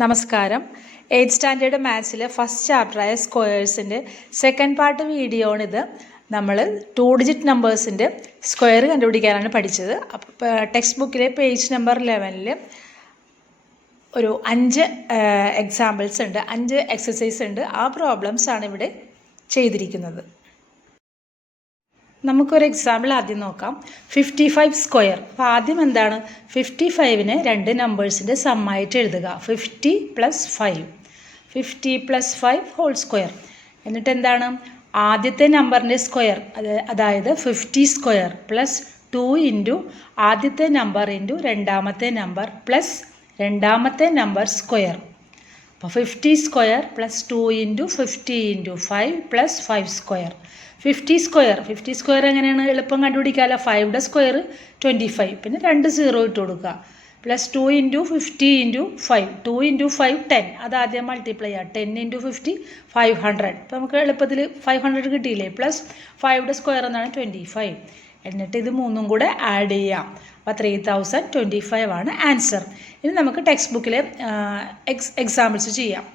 നമസ്കാരം. 8th standard മാത്സിലെ first ചാപ്റ്ററായ സ്ക്വയേഴ്സിൻ്റെ സെക്കൻഡ് പാർട്ട് വീഡിയോ ആണിത്. നമ്മൾ 2 ഡിജിറ്റ് നമ്പേഴ്സിൻ്റെ സ്ക്വയർ കണ്ടുപിടിക്കാനാണ് പഠിച്ചത്. അപ്പോൾ ടെക്സ്റ്റ് ബുക്കിലെ പേജ് നമ്പർ 11-ൽ ഒരു 5 എക്സാമ്പിൾസ് ഉണ്ട്, 5 എക്സസൈസ് ഉണ്ട്. ആ പ്രോബ്ലംസാണ് ഇവിടെ ചെയ്തിരിക്കുന്നത്. നമുക്കൊരു എക്സാമ്പിൾ ആദ്യം നോക്കാം. 55 സ്ക്വയർ. അപ്പോൾ ആദ്യം എന്താണ്, 55നെ 2 നമ്പേഴ്സിൻ്റെ സമ്മായിട്ട് എഴുതുക. 50 + 5, 50 + 5 ഹോൾ സ്ക്വയർ. എന്നിട്ട് എന്താണ്, ആദ്യത്തെ നമ്പറിൻ്റെ സ്ക്വയർ, അതായത് 50 സ്ക്വയർ പ്ലസ് 2 ഇൻറ്റു ആദ്യത്തെ നമ്പർ ഇൻറ്റു രണ്ടാമത്തെ നമ്പർ പ്ലസ് രണ്ടാമത്തെ നമ്പർ സ്ക്വയർ. അപ്പോൾ 50 square plus 2 into 50 into 5 plus 5 square. 50 square എങ്ങനെയാണ് എളുപ്പം കണ്ടുപിടിക്കാമല്ലോ. 5യുടെ സ്ക്വയർ 25, പിന്നെ 2 0 ഇട്ട് കൊടുക്കുക. പ്ലസ് 2 ഇൻറ്റു 50 ഇൻറ്റു 5, 2 ഇൻറ്റു 5 10, അത് ആദ്യം മൾട്ടിപ്ലൈ ചെയ്യുക. 10 ഇൻറ്റു 50 500. ഇപ്പോൾ നമുക്ക് എളുപ്പത്തിൽ 500 കിട്ടിയില്ലേ. പ്ലസ് 5യുടെ സ്ക്വയർ എന്നാണ് 25. എന്നിട്ട് ഇത് മൂന്നും കൂടെ ആഡ് ചെയ്യാം. അപ്പോൾ 3025 ആണ് ആൻസർ. ഇനി നമുക്ക് ടെക്സ്റ്റ് ബുക്കിലെ എക്സാമ്പിൾസ് ചെയ്യാം.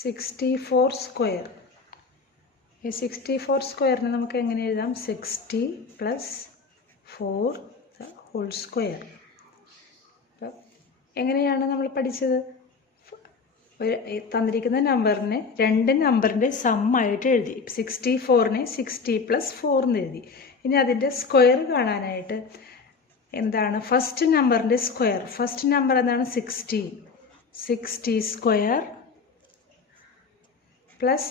64 സ്ക്വയർ. ഈ 64 സ്ക്വയറിന് നമുക്ക് എങ്ങനെ എഴുതാം, 60 + 4 ഹോൾ സ്ക്വയർ. അപ്പം എങ്ങനെയാണ് നമ്മൾ പഠിച്ചത്, തന്നിരിക്കുന്ന നമ്പറിനെ 2 നമ്പറിൻ്റെ സമ്മായിട്ട് എഴുതി. 64നെ 60 + 4 എന്ന് എഴുതി. ഇനി അതിൻ്റെ സ്ക്വയർ കാണാനായിട്ട് എന്താണ്, ഫസ്റ്റ് നമ്പറിൻ്റെ സ്ക്വയർ. ഫസ്റ്റ് നമ്പർ എന്താണ്, 60 square plus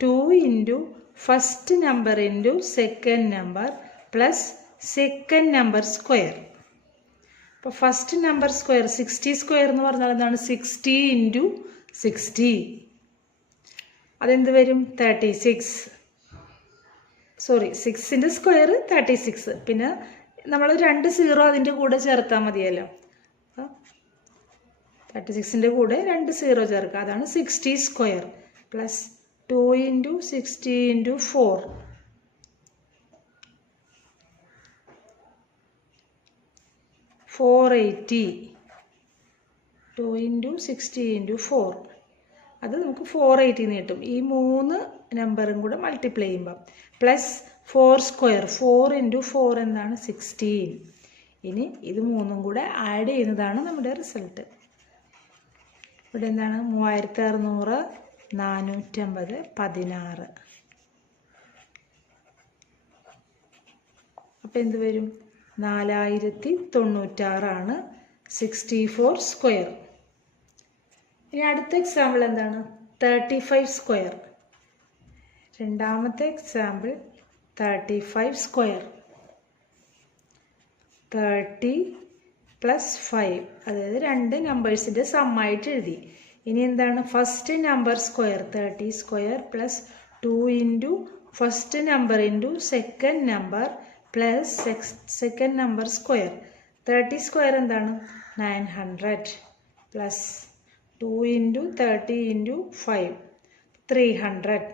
2 into first number into second number plus second number square. അപ്പോൾ ഫസ്റ്റ് നമ്പർ സ്ക്വയർ 60 സ്ക്വയർ എന്ന് പറഞ്ഞാൽ എന്താണ്, 60 ഇൻറ്റു 60. അതെന്ത് വരും, 36. 6ൻ്റെ സ്ക്വയർ 36. പിന്നെ നമ്മൾ 2 0 അതിൻ്റെ കൂടെ ചേർത്താൽ മതിയല്ലോ. 36ൻ്റെ കൂടെ 2 0 ചേർക്കുക. അതാണ് 60 square plus 2 into 60 into 4 480. 2 into 60 into 4, അത് നമുക്ക് 480 എന്ന് കിട്ടും. ഈ 3 നമ്പറും കൂടെ മൾട്ടിപ്ലൈ ചെയ്യുമ്പം പ്ലസ് 4 സ്ക്വയർ, 4 ഇൻറ്റു 4 എന്താണ്, 16. ഇനി ഇത് 3ഉം കൂടെ ആഡ് ചെയ്യുന്നതാണ് നമ്മുടെ റിസൾട്ട്. ഇവിടെ എന്താണ്, 3600 450 16. അപ്പം എന്ത് വരും, 4096 64 സ്ക്വയർ. ഇനി അടുത്ത എക്സാമ്പിൾ എന്താണ്, 35 സ്ക്വയർ. രണ്ടാമത്തെ എക്സാമ്പിൾ 35 സ്ക്വയർ. 30 + 5, അതായത് 2 നമ്പേഴ്സിൻ്റെ സമ്മായിട്ട് എഴുതി. ഇനി എന്താണ്, first number square 30 square plus 2 into first number into second number plus second number square. 30 square എന്താണ്, 900 പ്ലസ് 2 ഇൻറ്റു 30 ഇൻറ്റു 5 300.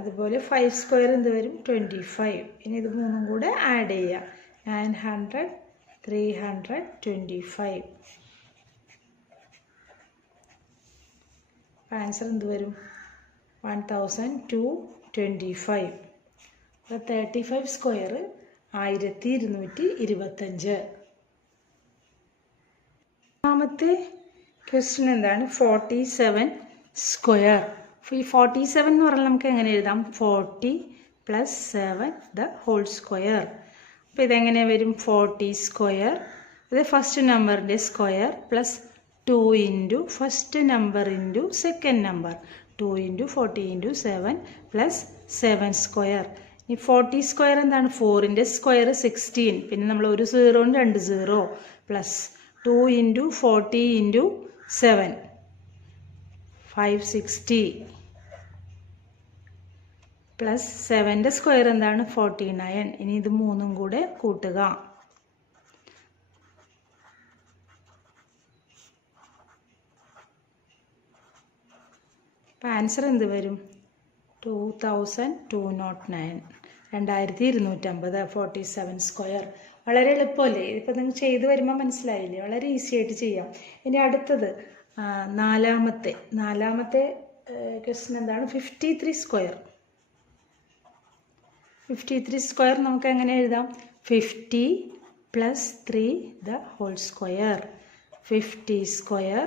അതുപോലെ 5 സ്ക്വയർ എന്ത് വരും, 25. ഇനി ഇത് മൂന്നും കൂടെ ആഡ് ചെയ്യുക. 900 300 25. ആൻസർ എന്ത് വരും, 1225. അപ്പോൾ 35 സ്ക്വയർ 1225. രണ്ടാമത്തെ ക്വസ്റ്റ്യൻ എന്താണ്, 47 സ്ക്വയർ. ഈ 47 എന്ന് പറഞ്ഞാൽ നമുക്ക് എങ്ങനെ എഴുതാം, 40 + 7 ദ ഹോൾ സ്ക്വയർ. അപ്പോൾ ഇതെങ്ങനെ വരും, 40 സ്ക്വയർ, അത് ഫസ്റ്റ് നമ്പറിൻ്റെ square plus 2 into first number into second number 2 into 40 into 7 plus 7 square. ഈ 40 സ്ക്വയർ എന്താണ്, 4ൻ്റെ സ്ക്വയർ 16, പിന്നെ നമ്മൾ 1 0 2 0 പ്ലസ് 2 ഇൻറ്റു 40 ഇൻറ്റു 7 560 പ്ലസ് 7ൻ്റെ സ്ക്വയർ എന്താണ്, 49. ഇനി ഇത് മൂന്നും കൂടെ കൂട്ടുക. അപ്പോൾ ആൻസർ എന്ത് വരും, 2209 2250 47 സ്ക്വയർ. വളരെ എളുപ്പമല്ലേ? ഇതിപ്പോൾ നിങ്ങൾ ചെയ്ത് വരുമ്പോൾ മനസ്സിലായില്ലേ? വളരെ ഈസി ആയിട്ട് ചെയ്യാം. ഇനി അടുത്തത് നാലാമത്തെ ക്വസ്റ്റ്യൻ എന്താണ്? 53 സ്ക്വയർ. 53 സ്ക്വയർ നമുക്ക് എങ്ങനെ എഴുതാം? 50 + 3 the whole square. 50 square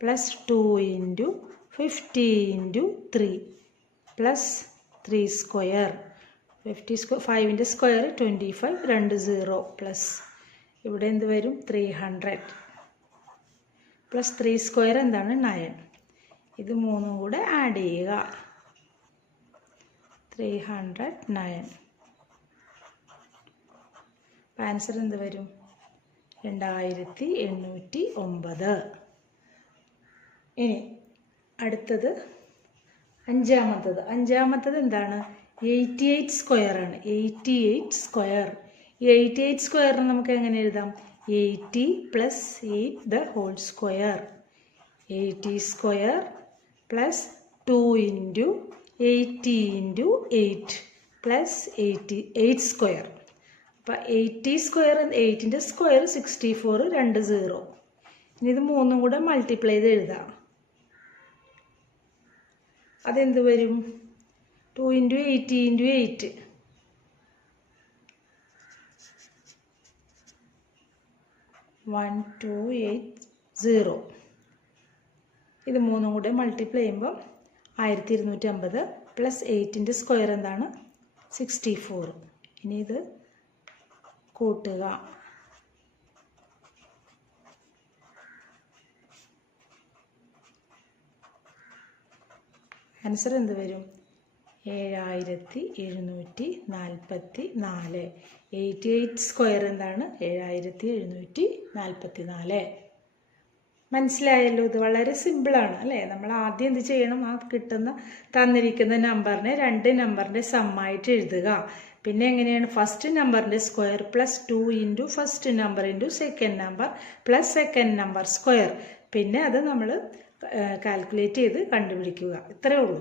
plus 2 × 50 × 3 plus 3 square. 50 square 5ൻ്റെ സ്ക്വയർ 25, 2 0 പ്ലസ് ഇവിടെ എന്ത് വരും? 300 പ്ലസ് 3 സ്ക്വയർ എന്താണ്? 9. ഇത് മൂന്നും കൂടെ ആഡ് ചെയ്യുക. 309. ആൻസർ എന്ത് വരും? 2809. ഇനി അടുത്തത് അഞ്ചാമത്തത് എന്താണ്? 88 സ്ക്വയർ ആണ്. 88 സ്ക്വയർ. ഈ 88 സ്ക്വയറിന് നമുക്ക് എങ്ങനെ എഴുതാം? 80 + 8 the whole square. 80 square plus 2 × 80 × 8 plus 8 square. അപ്പോൾ 80 സ്ക്വയർ 8ൻ്റെ സ്ക്വയർ 64, 2 0. ഇനി ഇത് മൂന്നും കൂടെ മൾട്ടിപ്ലൈ ചെയ്ത് എഴുതാം. അതെന്ത് വരും? 2 × 80 × 8. 1280. ഇത് മൂന്നും കൂടെ മൾട്ടിപ്ലൈ ചെയ്യുമ്പോൾ 1250 പ്ലസ് 8ൻ്റെ സ്ക്വയർ എന്താണ്? 64. ഇനി ഇത് കൂട്ടുക. ആൻസർ എന്ത് വരും? 7744. 88 സ്ക്വയർ എന്താണ്? 7744. മനസ്സിലായല്ലോ? ഇത് വളരെ സിമ്പിളാണ് അല്ലേ? നമ്മൾ ആദ്യം എന്ത് ചെയ്യണം? ആ തന്നിരിക്കുന്ന നമ്പറിനെ 2 നമ്പറിൻ്റെ സമ്മായിട്ട് എഴുതുക. പിന്നെ എങ്ങനെയാണ്? ഫസ്റ്റ് നമ്പറിൻ്റെ square plus 2 × first number × second number plus second number square. പിന്നെ അത് നമ്മൾ കാൽക്കുലേറ്റ് ചെയ്ത് കണ്ടുപിടിക്കുക. ഇത്രയേ ഉള്ളൂ.